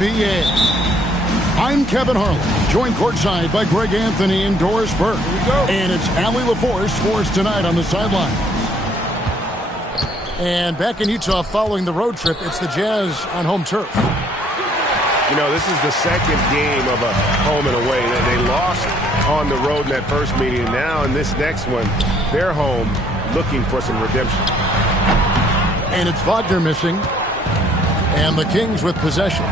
NBA. I'm Kevin Harlan, joined courtside by Greg Anthony and Doris Burke. Here we go. And it's Allie LaForce for us tonight on the sideline. And back in Utah following the road trip, it's the Jazz on home turf. You know, this is the second game of a home and away. They lost on the road in that first meeting. And now in this next one, they're home looking for some redemption. And it's Wagner missing. And the Kings with possession.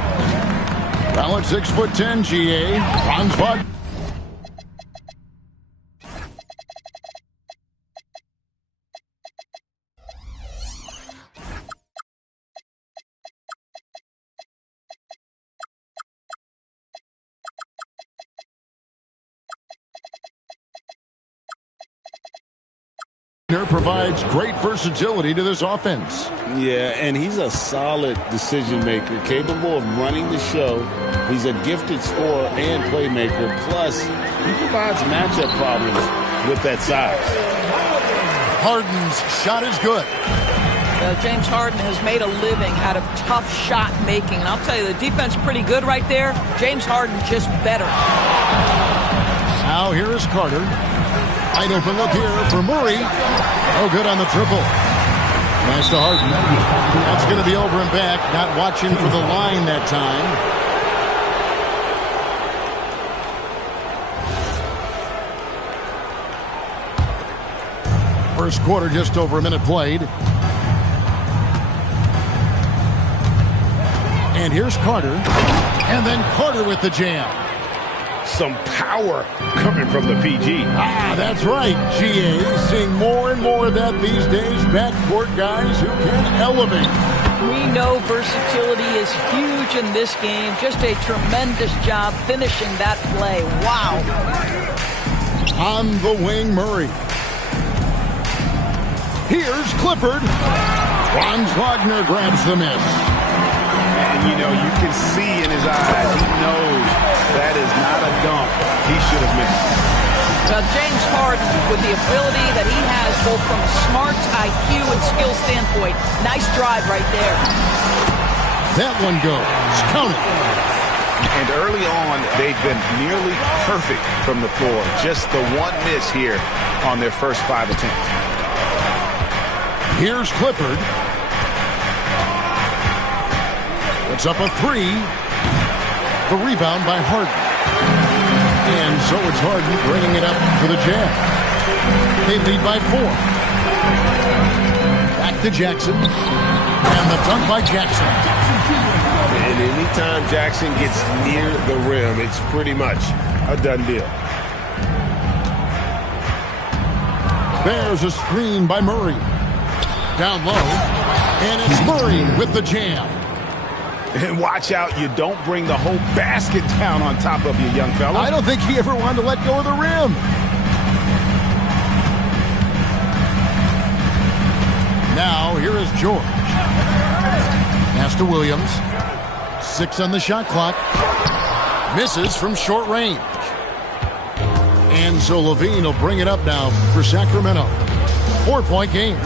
Well, at 6'10", GA, Franz Wagner. Provides great versatility to this offense. Yeah, and he's a solid decision maker, capable of running the show. He's a gifted scorer and playmaker. Plus, he provides matchup problems with that size. Harden's shot is good. James Harden has made a living out of tough shot making. And I'll tell you, the defense is pretty good right there. James Harden just better. Now here is Carter. Wide open look here for Murray. Oh, good on the triple. Nice to Harden. That's going to be over and back. Not watching for the line that time. First quarter, just over a minute played. And here's Carter. And then Carter with the jam. Some power coming from the PG. Ah, that's right. GA seeing more and more of that these days. Backcourt guys who can elevate. We know versatility is huge in this game. Just a tremendous job finishing that play. Wow. On the wing, Murray. Here's Clifford. Franz Wagner grabs the miss. And, you know, you can see in his eyes, he knows that is not a dunk he should have missed. Now, James Harden, with the ability that he has both from a smarts, IQ, and skill standpoint, nice drive right there. That one goes. Count it. And early on, they've been nearly perfect from the floor. Just the one miss here on their first 5 attempts. Here's Clifford. It's up a 3. The rebound by Harden. And so it's Harden bringing it up to the Jazz. They lead by 4. Back to Jackson. And the dunk by Jackson. And anytime Jackson gets near the rim, it's pretty much a done deal. There's a screen by Murray. Down low. And it's Murray with the jam. And watch out, you don't bring the whole basket down on top of you, young fella. I don't think he ever wanted to let go of the rim. Now, here is George. Pass to Williams. 6 on the shot clock. Misses from short range. And so Levine will bring it up now for Sacramento. 4-point game.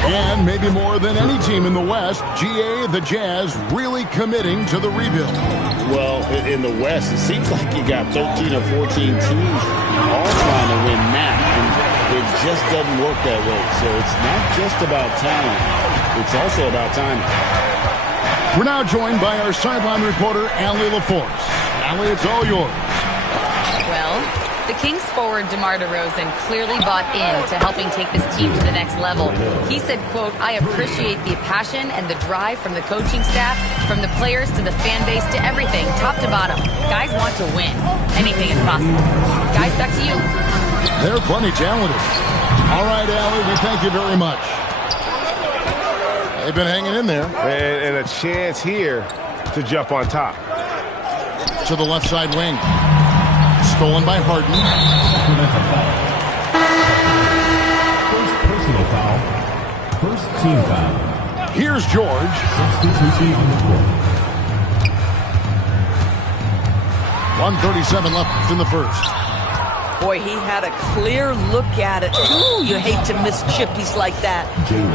And maybe more than any team in the West, GA, the Jazz, really committing to the rebuild. Well, in the West, it seems like you got 13 or 14 teams all trying to win now. And it just doesn't work that way. So it's not just about talent. It's also about timing. We're now joined by our sideline reporter, Allie LaForce. Allie, it's all yours. Well, the Kings forward DeMar DeRozan clearly bought into helping take this team to the next level. He said, quote, "I appreciate the passion and the drive from the coaching staff, from the players to the fan base to everything, top to bottom. Guys want to win. Anything is possible." Guys, back to you. They're plenty talented. All right, Allie, we thank you very much. They've been hanging in there. And a chance here to jump on top. To the left side wing. Stolen by Harden. First personal foul. First team foul. Here's George. Substitution on the court. 1:37 left in the first. Boy, he had a clear look at it. Ooh, you hate to miss chippies like that.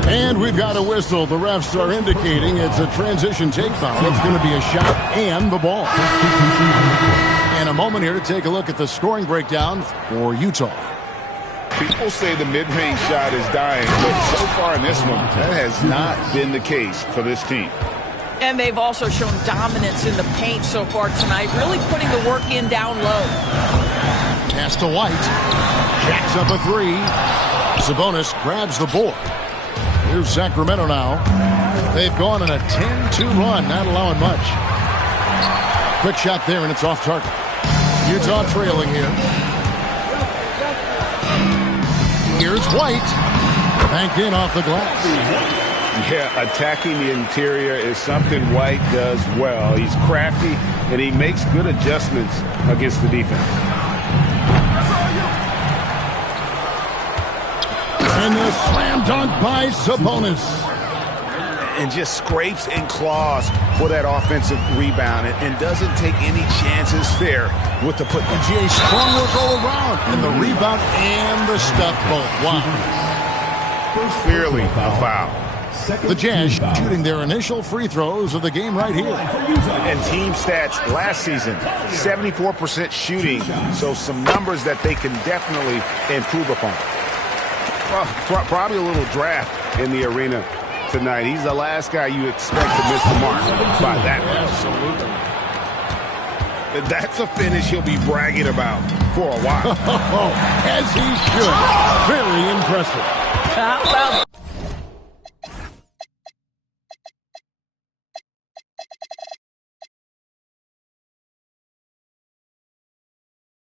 And we've got a whistle. The refs are indicating it's a transition take foul. It's going to be a shot and the ball. And a moment here to take a look at the scoring breakdown for Utah. People say the mid-range shot is dying, but so far in this one, that has not been the case for this team. And they've also shown dominance in the paint so far tonight, really putting the work in down low. Pass to White. Jacks up a three. Sabonis grabs the board. Here's Sacramento now. They've gone on a 10-2 run, not allowing much. Quick shot there, and it's off target. Utah trailing here. Here's White. Banked in off the glass. Yeah, attacking the interior is something White does well. He's crafty, and he makes good adjustments against the defense. And the slam dunk by Sabonis. And just scrapes and claws for that offensive rebound and doesn't take any chances there with the put. GA strong work all around. And the rebound and the stuff both. Wow. Clearly a foul. The Jazz shooting their initial free throws of the game right here. And team stats last season, 74% shooting. So some numbers that they can definitely improve upon. Well, probably a little draft in the arena tonight. He's the last guy you expect to miss the mark by that much. Absolutely. That's a finish he'll be bragging about for a while. As he should. Very impressive. How about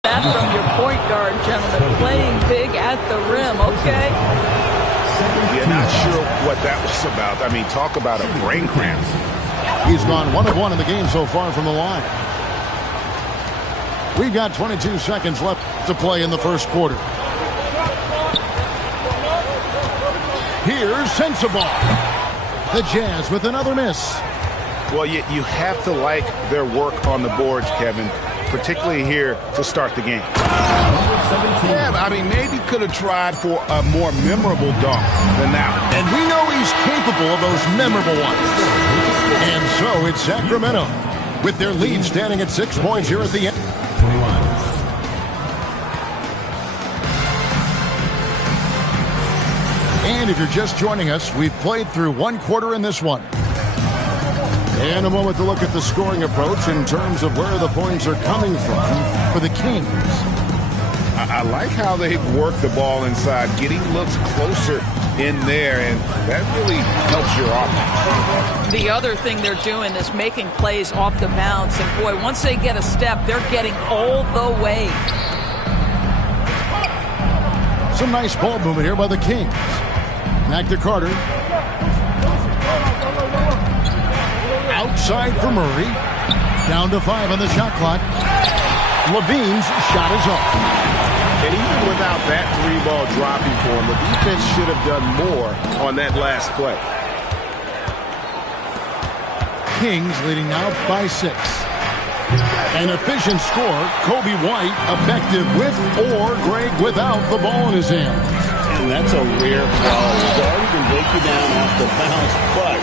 that from your point guard, gentlemen? Playing big at the rim, okay? Yeah, not sure what that was about. I mean, talk about a brain cramp. He's gone 1 of 1 in the game so far from the line. We've got 22 seconds left to play in the first quarter. Here's Sensabaugh. The Jazz with another miss. Well, you have to like their work on the boards, Kevin, particularly here to start the game. Yeah, I mean, maybe could have tried for a more memorable dunk than that one. And we know he's capable of those memorable ones. And so it's Sacramento with their lead standing at 6 points here at the end. 21. And if you're just joining us, we've played through 1 quarter in this one. And a moment to look at the scoring approach in terms of where the points are coming from for the Kings. I like how they've worked the ball inside, getting looks closer in there, and that really helps your offense. The other thing they're doing is making plays off the bounce. And, boy, once they get a step, they're getting all the way. Some nice ball movement here by the Kings. Back to Carter. Outside for Murray. Down to 5 on the shot clock. Levine's shot is off. And even without that 3-ball dropping for him, the defense should have done more on that last play. Kings leading now by 6. An efficient score. Kobe White effective with or Greg without the ball in his hands. And that's a rare quality. Guard can break you down off the bounce, but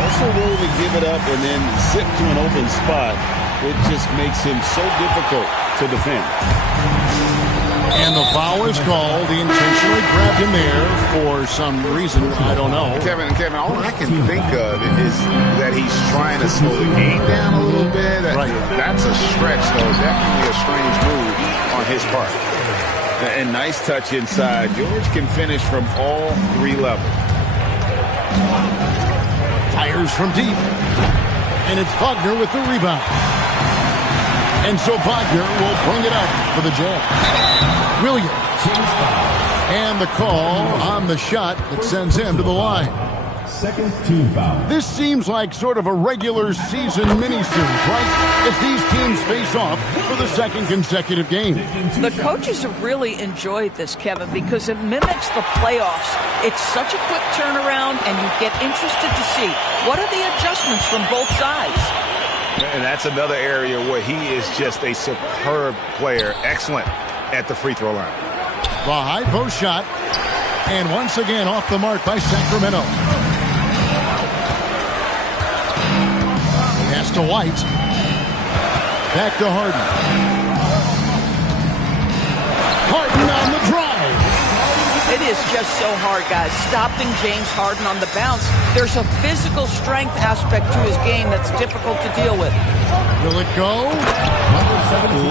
also willing to give it up and then zip to an open spot. It just makes him so difficult to defend. And the foul is called. He intentionally grabbed him there for some reason. I don't know. Kevin, all I can think of is that he's trying to slow the game down a little bit. Right. That's a stretch, though. Definitely a strange move on his part. And nice touch inside. George can finish from all 3 levels. Fires from deep. And it's Wagner with the rebound. And so Wagner will bring it up for the Jazz. Williams. And the call on the shot that sends him to the line. Second team foul. This seems like sort of a regular season mini-series, right? As these teams face off for the second consecutive game. The coaches have really enjoyed this, Kevin, because it mimics the playoffs. It's such a quick turnaround, and you get interested to see what are the adjustments from both sides. And that's another area where he is just a superb player. Excellent at the free throw line. The high post shot. And once again off the mark by Sacramento. Pass to White. Back to Harden. Harden on the drive. It is just so hard, guys. Stopping James Harden on the bounce. There's a physical strength aspect to his game that's difficult to deal with. Will it go?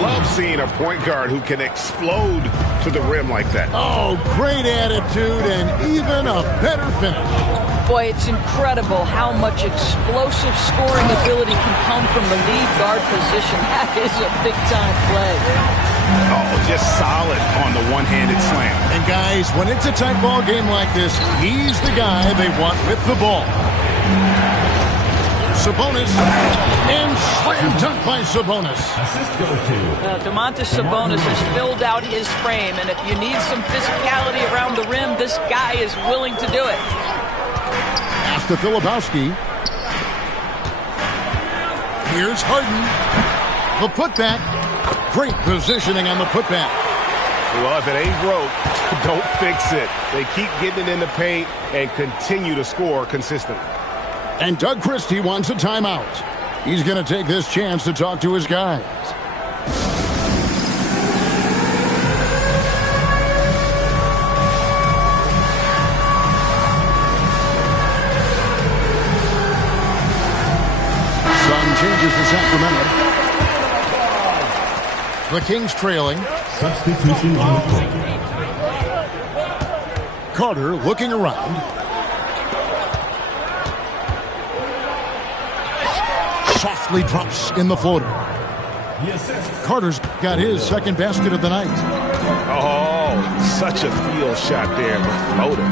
Love seeing a point guard who can explode to the rim like that. Oh, great attitude and even a better finish. Boy, it's incredible how much explosive scoring ability can come from the lead guard position. That is a big-time play. Oh, just solid on the one-handed slam. And guys, when it's a tight ball game like this, he's the guy they want with the ball. Sabonis, and slam dunk by Sabonis. Assist goes to Domantas Sabonis has filled out his frame, and if you need some physicality around the rim, this guy is willing to do it. Pass to Filipowski. Here's Harden. The putback. Great positioning on the putback. Well, if it ain't broke, don't fix it. They keep getting it in the paint and continue to score consistently. And Doug Christie wants a timeout. He's going to take this chance to talk to his guys. Sun changes to Sacramento. The Kings trailing. substitution on the court. Carter looking around. Softly drops in the floater. Carter's got his second basket of the night. Oh, such a field shot there, the floater.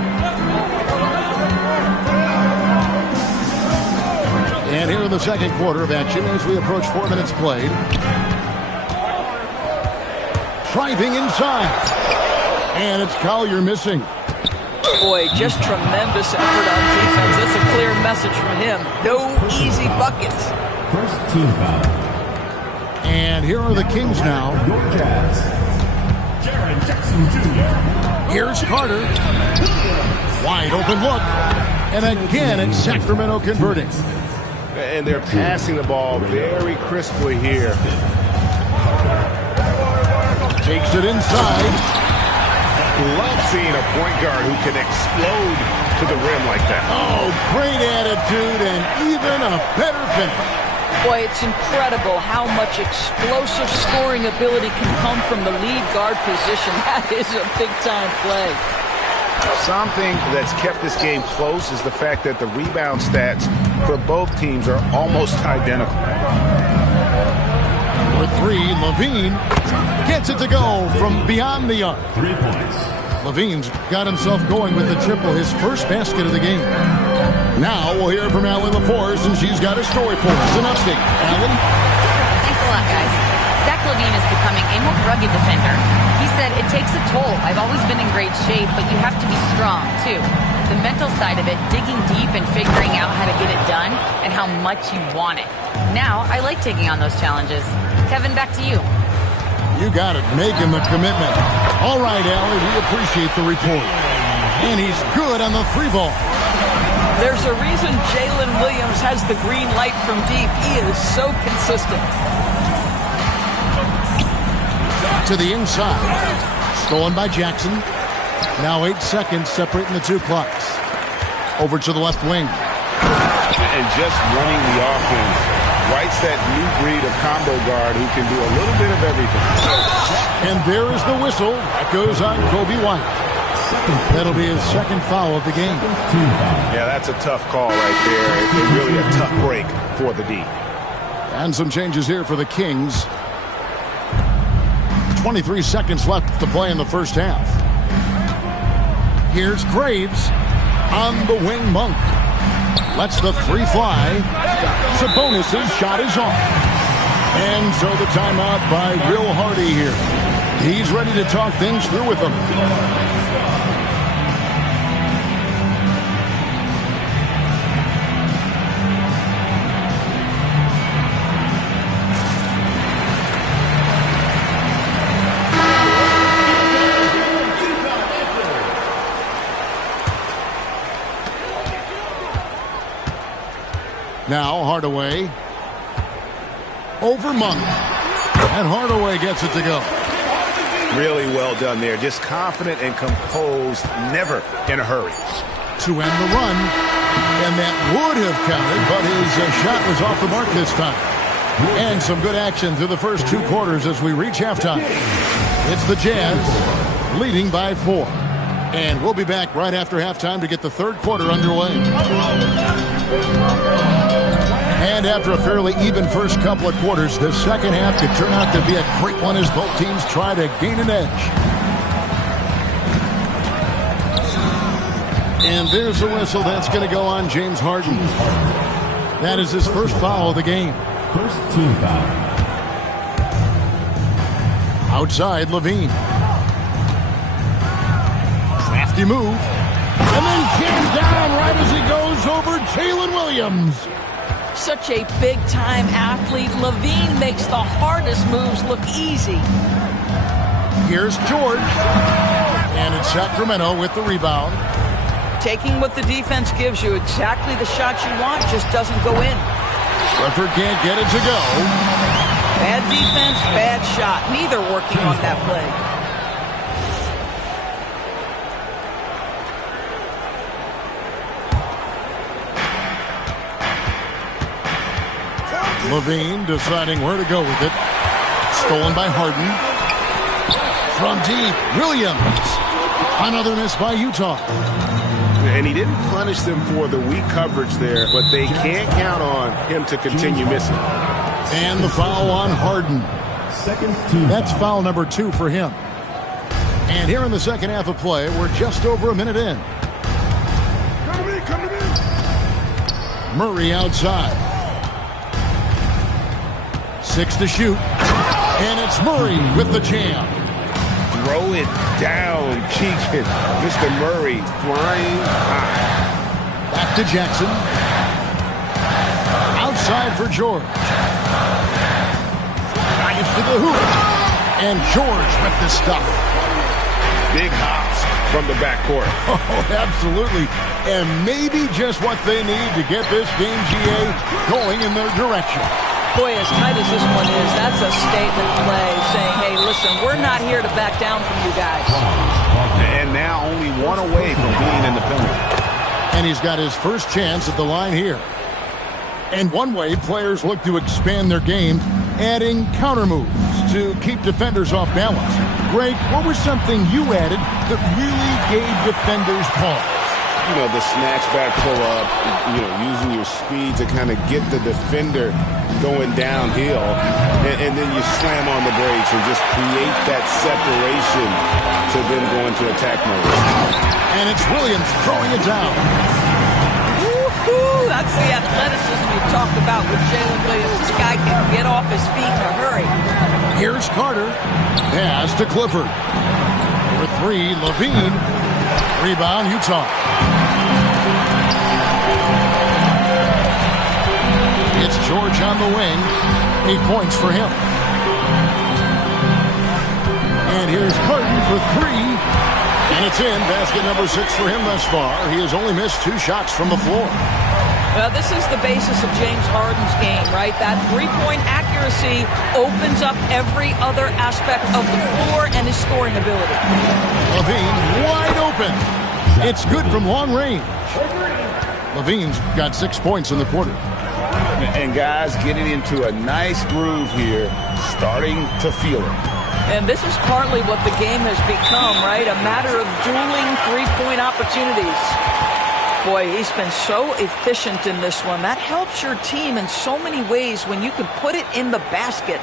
And here in the second quarter of action as we approach 4 minutes played. Driving inside. And it's Collier missing. Boy, just tremendous effort on defense. That's a clear message from him. No easy buckets. First team foul. And here are the Kings now. Your Jazz. Jaren Jackson Jr. Here's Carter. Wide open look. And again, it's Sacramento converting. And they're passing the ball very crisply here. Takes it inside. Love seeing a point guard who can explode to the rim like that. Oh, great attitude and even a better finish. Boy, it's incredible how much explosive scoring ability can come from the lead guard position. That is a big-time play. Something that's kept this game close is the fact that the rebound stats for both teams are almost identical. For three, Levine gets it to go from beyond the arc. 3 points. Levine's got himself going with the triple, his first basket of the game. Now we'll hear from Allie LaForce, and she's got a story for us. An update. Allie? Thanks a lot, guys. Zach LaVine is becoming a more rugged defender. He said, it takes a toll. I've always been in great shape, but you have to be strong, too. The mental side of it, digging deep and figuring out how to get it done and how much you want it. Now, I like taking on those challenges. Kevin, back to you. You got it. Making the commitment. All right, Allie, we appreciate the report. And he's good on the three ball. There's a reason Jalen Williams has the green light from deep. He is so consistent. To the inside. Stolen by Jackson. Now 8 seconds separating the two clocks. Over to the left wing. And just running the offense. White's that new breed of combo guard who can do a little bit of everything. And there is the whistle. That goes on Kobe White. That'll be his second foul of the game. Yeah, that's a tough call right there. It's really a tough break for the D. And some changes here for the Kings. 23 seconds left to play in the first half. Here's Graves on the wing. Monk lets the three fly. Sabonis' shot is off. And so the timeout by Will Hardy here. He's ready to talk things through with them. Hardaway. Over Monk. And Hardaway gets it to go. Really well done there. Just confident and composed, never in a hurry. To end the run. And that would have counted, but his shot was off the mark this time. And some good action through the first 2 quarters as we reach halftime. It's the Jazz leading by 4. And we'll be back right after halftime to get the third quarter underway. And after a fairly even first couple of quarters, the second half could turn out to be a great one as both teams try to gain an edge. And there's the whistle. That's going to go on James Harden. That is his first foul of the game. First team foul. Outside, Levine. Crafty move. And then came down right as he goes over Jalen Williams. Such a big-time athlete. Levine makes the hardest moves look easy. Here's George. And it's Sacramento with the rebound. Taking what the defense gives you, exactly the shot you want, just doesn't go in. Clifford can't get it to go. Bad defense, bad shot. Neither working on that play. Levine deciding where to go with it. Stolen by Harden. From deep, Williams. Another miss by Utah. And he didn't punish them for the weak coverage there, but they can't count on him to continue missing. And the foul on Harden. Second team That's foul. foul number 2 for him. And here in the second half of play, we're just over a minute in. Come to me. Murray outside. 6 to shoot. And it's Murray with the jam. Throw it down, Keegan. Mr. Murray flying high. Back to Jackson. Outside for George. Drives to the hoop. And George with the stuff. Big hops from the backcourt. Oh, absolutely. And maybe just what they need to get this game, GA, going in their direction. Boy, as tight as this one is, that's a statement play saying, hey, listen, we're not here to back down from you guys. And now only one away from being in the penalty. And he's got his first chance at the line here. And one way players look to expand their game, adding counter moves to keep defenders off balance. Greg, what was something you added that really gave defenders pause? You know, the snatch back pull up, you know, using your speed to kind of get the defender going downhill, and then you slam on the brakes and just create that separation to then go into attack mode. And it's Williams throwing it down. Woo-hoo! That's the athleticism you talked about with Jalen Williams. This guy can get off his feet in a hurry. Here's Carter. Pass to Clifford. For 3, Levine. Rebound, Utah. It's George on the wing. 8 points for him. And here's Harden for 3. And it's in. Basket number 6 for him thus far. He has only missed 2 shots from the floor. Well, this is the basis of James Harden's game, right? That three-point accuracy opens up every other aspect of the floor and his scoring ability. Levine wide open. It's good from long range. Levine's got 6 points in the quarter. And guys getting into a nice groove here, starting to feel it. And this is partly what the game has become, right? A matter of dueling three-point opportunities. Boy, he's been so efficient in this one. That helps your team in so many ways when you can put it in the basket.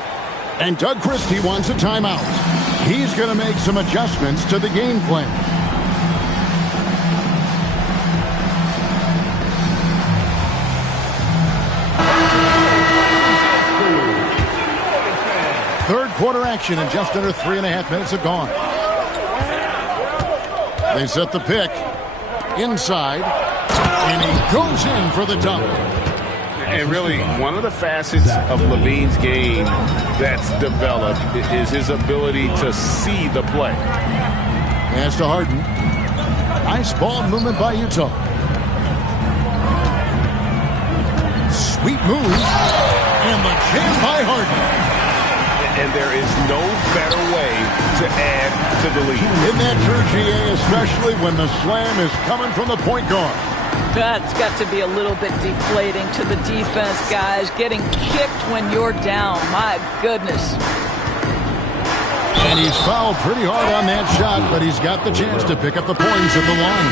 And Doug Christie wants a timeout. He's going to make some adjustments to the game plan. Third quarter action, and just under 3.5 minutes have gone. They set the pick inside, and he goes in for the dunk. And really, one of the facets of Levine's game that's developed is his ability to see the play. Pass to Harden. Nice ball movement by Utah. Sweet move. And the jam by Harden. And there is no better way to add to the lead. In that true, GA, especially when the slam is coming from the point guard. That's got to be a little bit deflating to the defense, guys. Getting kicked when you're down. My goodness. And he's fouled pretty hard on that shot, but he's got the chance to pick up the points at the line.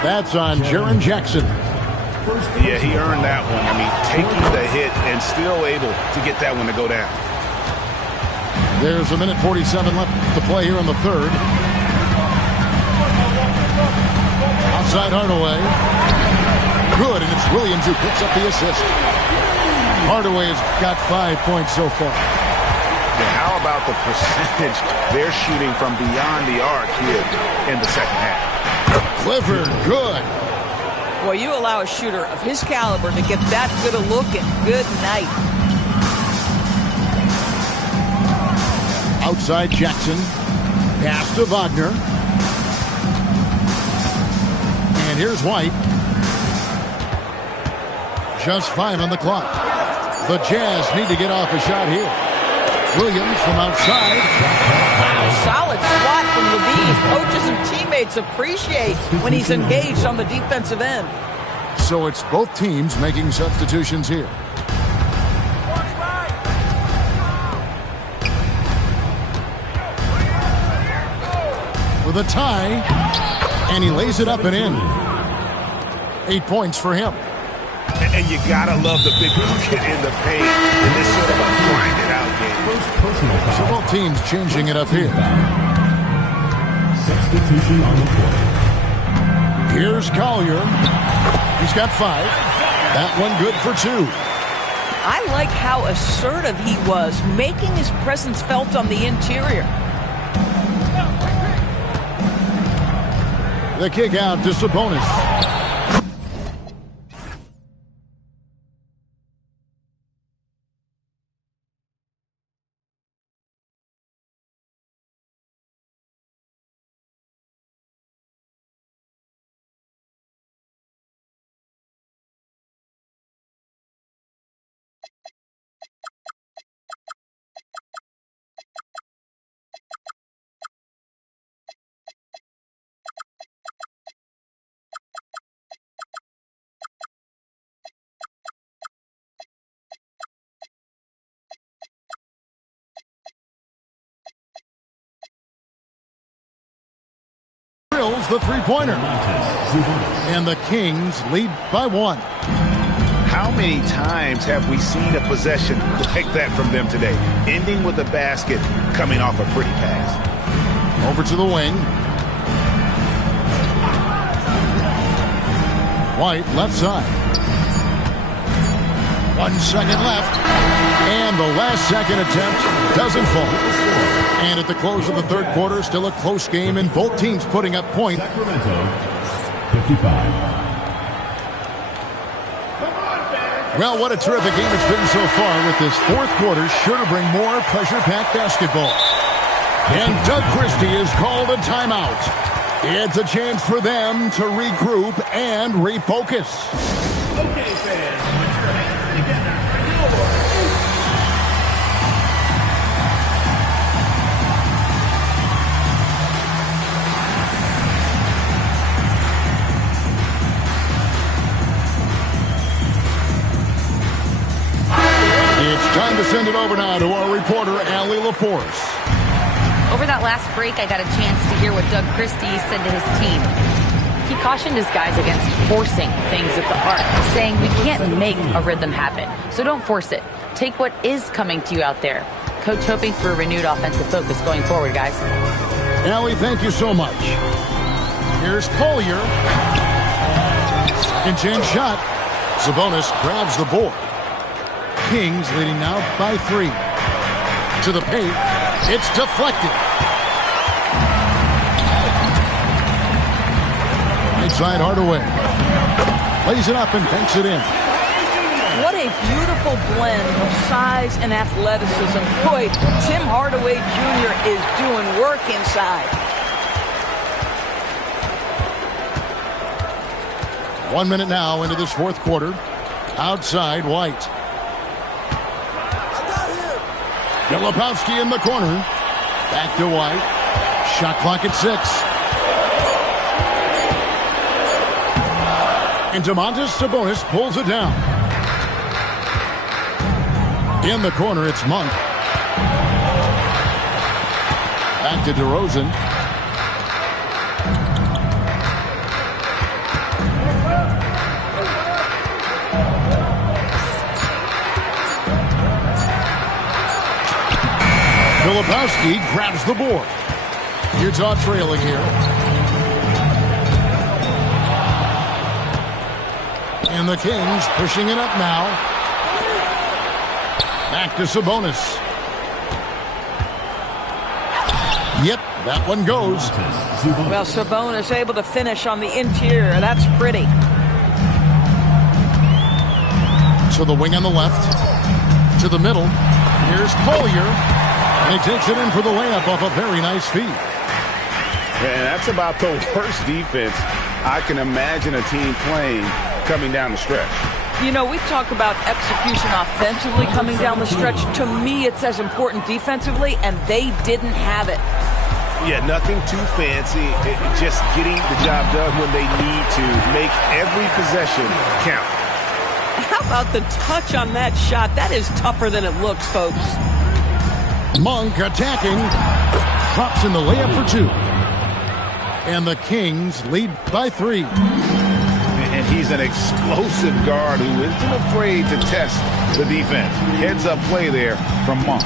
That's on Jaren Jackson. Yeah, he earned that one. I mean, taking the hit and still able to get that one to go down. There's a minute 47 left to play here in the third. Outside Hardaway. Good, and it's Williams who picks up the assist. Hardaway has got 5 points so far. Yeah, how about the percentage they're shooting from beyond the arc here in the second half? Clifford, good. Boy, you allow a shooter of his caliber to get that good a look, and good night. Outside Jackson. Pass to Wagner. And here's White. Just 5 on the clock. The Jazz need to get off a shot here. Williams from outside. Wow, solid swat from Levine. Coaches and teammates appreciate when he's engaged on the defensive end. So it's both teams making substitutions here. For the tie, and he lays it up and in. 8 points for him. And you gotta love the big bucket in the paint in this sort of a grinded-out game. So both teams changing it up here. Substitution on the court. Here's Collier. He's got 5. That one good for 2. I like how assertive he was, making his presence felt on the interior. The kick out to Sabonis. Drills the three-pointer. And the Kings lead by 1. How many times have we seen a possession like that from them today? Ending with a basket, coming off a pretty pass. Over to the wing. White, left side. 1 second left. And the last second attempt doesn't fall. And at the close of the third quarter, still a close game, and both teams putting up points. Sacramento, 55. Well, what a terrific game it's been so far, with this fourth quarter sure to bring more pressure-packed basketball. And Doug Christie has called a timeout. It's a chance for them to regroup and refocus. Okay, fans, put your hands together for your It's time to send it over now to our reporter, Allie LaForce. Over that last break, I got a chance to hear what Doug Christie said to his team. He cautioned his guys against forcing things at the arc, saying we can't make a rhythm happen, so don't force it. Take what is coming to you out there. Coach hoping for a renewed offensive focus going forward, guys. Allie, thank you so much. Here's Collier. Second chance shot. Sabonis grabs the board. Kings leading now by 3. To the paint. It's deflected. Right side Hardaway. Lays it up and banks it in. What a beautiful blend of size and athleticism. Boy, Tim Hardaway Jr. is doing work inside. 1 minute now into this fourth quarter. Outside, White. Filipowski in the corner. Back to White. Shot clock at 6. And Domantas Sabonis pulls it down. In the corner, it's Monk. Back to DeRozan. Filipowski grabs the board. Utah trailing here. And the Kings pushing it up now. Back to Sabonis. Yep, that one goes. Well, Sabonis able to finish on the interior. That's pretty. To the wing on the left. To the middle. Here's Collier. And he takes it in for the layup off a very nice feed. And that's about the worst defense I can imagine a team playing coming down the stretch. You know, we talk about execution offensively coming down the stretch. To me, it's as important defensively, and they didn't have it. Yeah, nothing too fancy. Just getting the job done when they need to. Make every possession count. How about the touch on that shot? That is tougher than it looks, folks. Monk attacking. Drops in the layup for 2. And the Kings lead by 3. And he's an explosive guard who isn't afraid to test the defense. Heads up play there from Monk.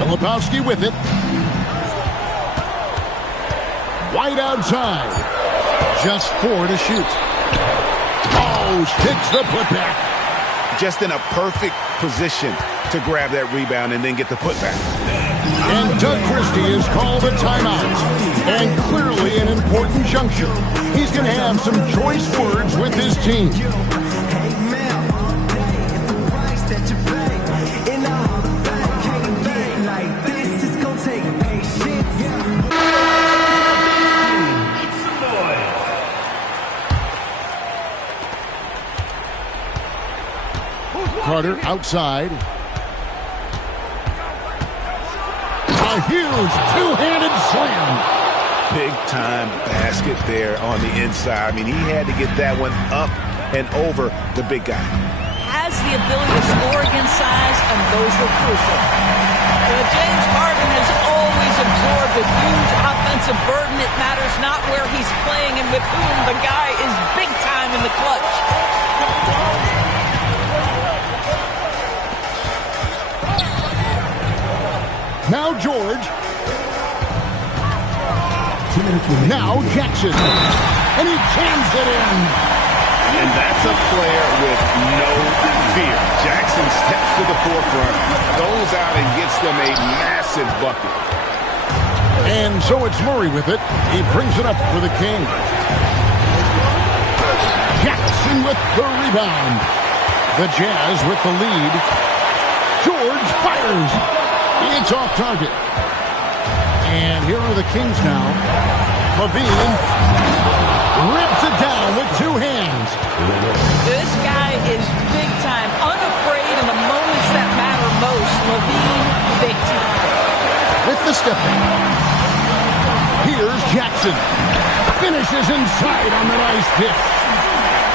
Filipowski with it. White outside. Just 4 to shoot. Oh, takes the putback. Just in a perfect position to grab that rebound and then get the putback. And Doug Christie has called a timeout. And clearly an important juncture. He's going to have some choice words with his team. Carter outside. A huge two-handed slam. Big time basket there on the inside. I mean, he had to get that one up and over the big guy. Has the ability to score against size, and those were crucial. James Harden has always absorbed a huge offensive burden. It matters not where he's playing and with whom. The guy is big time in the clutch. Now George. Now Jackson. And he cans it in. And that's a player with no fear. Jackson steps to the forefront, goes out and gets them a massive bucket. And so it's Murray with it. He brings it up for the Kings. Jackson with the rebound. The Jazz with the lead. George fires. It's off target. And here are the Kings now. Levine rips it down with 2 hands. This guy is big time, unafraid in the moments that matter most. Levine, big time. With the step back. Here's Jackson. Finishes inside on the nice dish.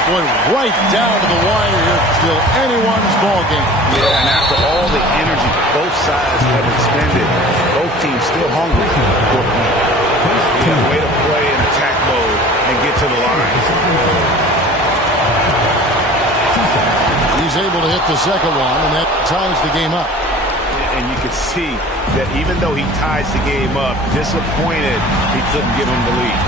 Boy, right down to the wire here. Still anyone's ball game. Yeah, and after all the energy both sides have expended, both teams still hungry for the win. Yeah, way to play in attack mode and get to the line. He's able to hit the second one, and that ties the game up. And you can see that even though he ties the game up, disappointed he couldn't give him the lead.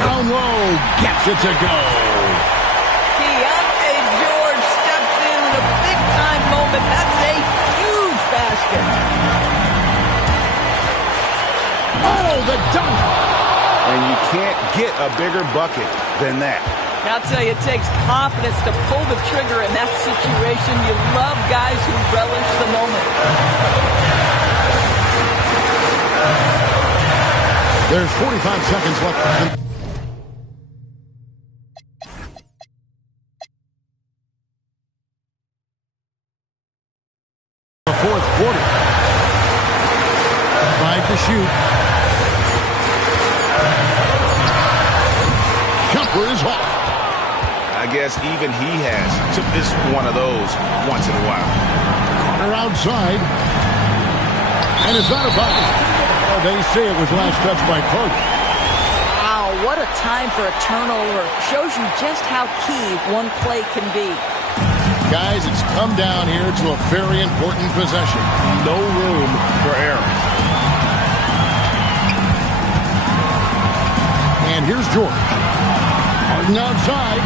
Down low, gets it to go. Keontae George steps in a big-time moment. That's a huge basket. Oh, the dunk. And you can't get a bigger bucket than that. I'll tell you, it takes confidence to pull the trigger in that situation. You love guys who relish the moment. There's 45 seconds left. The fourth quarter. 5 to shoot. Jumper is off. I guess even he has took this one of those once in a while. Corner outside. And it's not a foul. They say it was last touched by Clark. Wow, what a time for a turnover. Shows you just how key one play can be. Guys, it's come down here to a very important possession. No room for error. And here's George. Harden outside.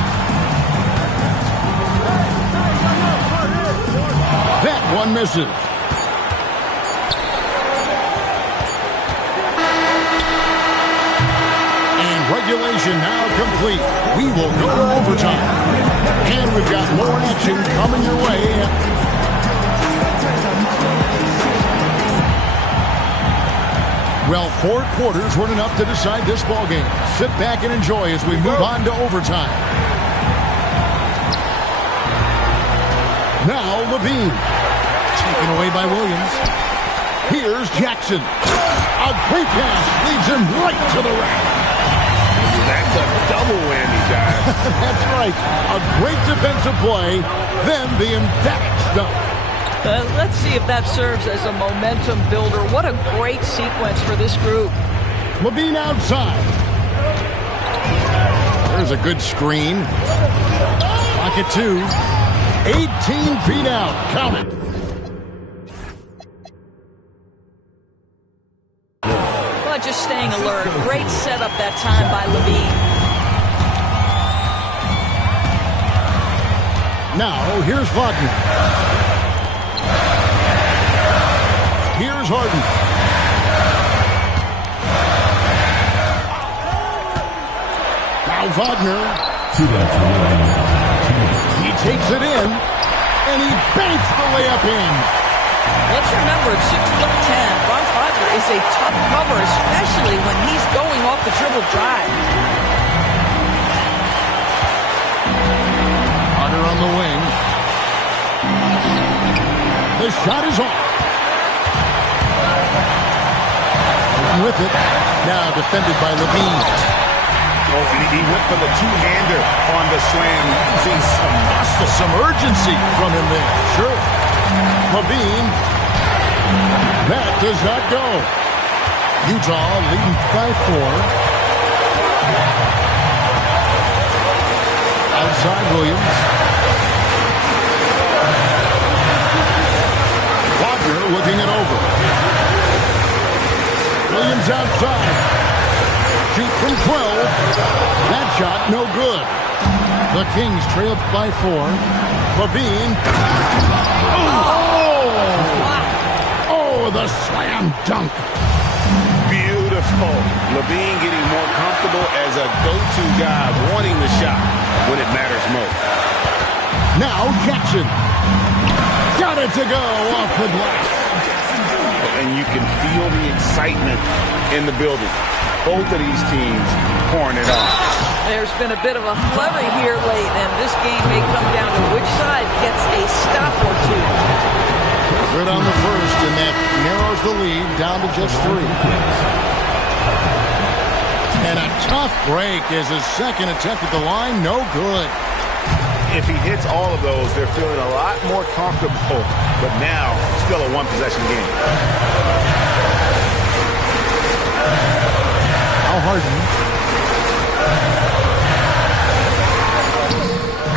That one misses. Regulation now complete. We will go to overtime. And we've got more action coming your way. Well, 4 quarters weren't enough to decide this ballgame. Sit back and enjoy as we move on to overtime. Now Levine. Taken away by Williams. Here's Jackson. A great pass leads him right to the rack. That's a double whammy, guys. That's right. A great defensive play, then the emphatic stuff. Let's see if that serves as a momentum builder. What a great sequence for this group. Levine outside. There's a good screen. Pocket 2. 18 feet out. Count it. Just staying alert. Great setup that time by Levine. Now, here's Wagner. Here's Harden. Now Wagner. He takes it in, and he banks the layup in. Let's remember, at 6'10", Franz Wagner is a tough cover, especially when he's going off the dribble drive. Hunter on the wing. The shot is off. With it. Now defended by Levine. Oh, he went for the two-hander on the slam. Using some muscle. Some urgency from him there. Sure. Levine. That does not go. Utah leading by 4. Outside Williams. Wagner looking it over. Williams outside. Shoot from 12. That shot no good. The Kings trailed by 4. Levine. Oh, the slam dunk. Beautiful. Levine getting more comfortable as a go-to guy, wanting the shot when it matters most. Now Jackson. Got it to go off the glass. And you can feel the excitement in the building. Both of these teams pouring it on. There's been a bit of a flurry here late, and this game may come down to which side gets a stop or two. Good on the first, and that narrows the lead down to just 3. And a tough break is his second attempt at the line. No good. If he hits all of those, they're feeling a lot more comfortable. But now, still a one-possession game. Al Harden.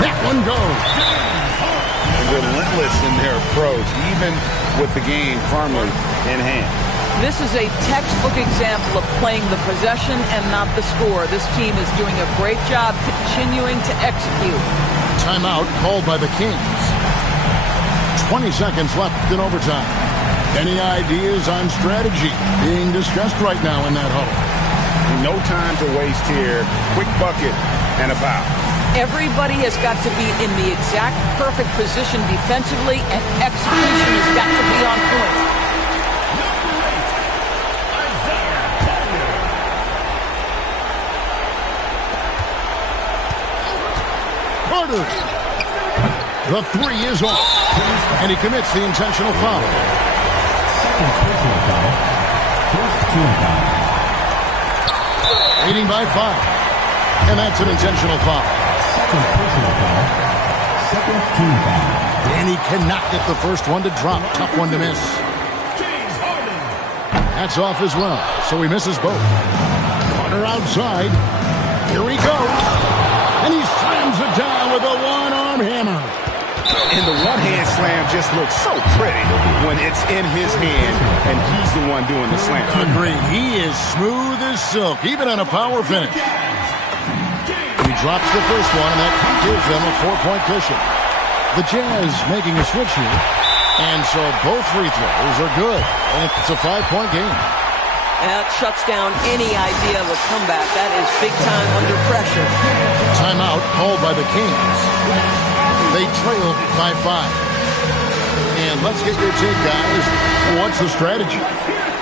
That one goes. Relentless in their approach, even with the game firmly in hand. This is a textbook example of playing the possession and not the score. This team is doing a great job continuing to execute. Timeout called by the Kings. 20 seconds left in overtime. Any ideas on strategy being discussed right now in that huddle? No time to waste here. Quick bucket and a foul. Everybody has got to be in the exact perfect position defensively, and execution has got to be on point. Carter. The three is off, and he commits the intentional foul. Leading by 5, and that's an intentional foul. And he cannot get the first one to drop. Tough one to miss. That's off as well, so he misses both. Carter outside. Here he goes. And he slams it down with a one-arm hammer. And the one-hand slam just looks so pretty when it's in his hand and he's the one doing the slam. Agreed. He is smooth as silk, even on a power finish. He drops the first one, and that gives them a 4-point cushion. The Jazz making a switch here, and so both free throws are good, and it's a 5-point game. That shuts down any idea of a comeback. That is big time under pressure. Timeout called by the Kings. They trail by 5. And let's get your take, guys. What's the strategy?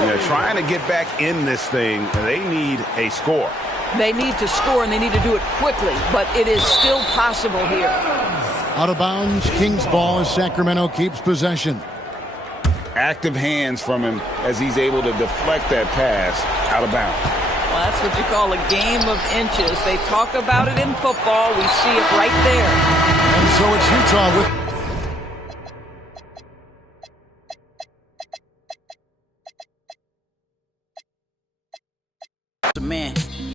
They're trying to get back in this thing. They need a score. They need to score, and they need to do it quickly, but it is still possible here. Out of bounds, Kings ball as Sacramento keeps possession. Active hands from him as he's able to deflect that pass out of bounds. Well, that's what you call a game of inches. They talk about it in football. We see it right there. And so it's Utah with... Man,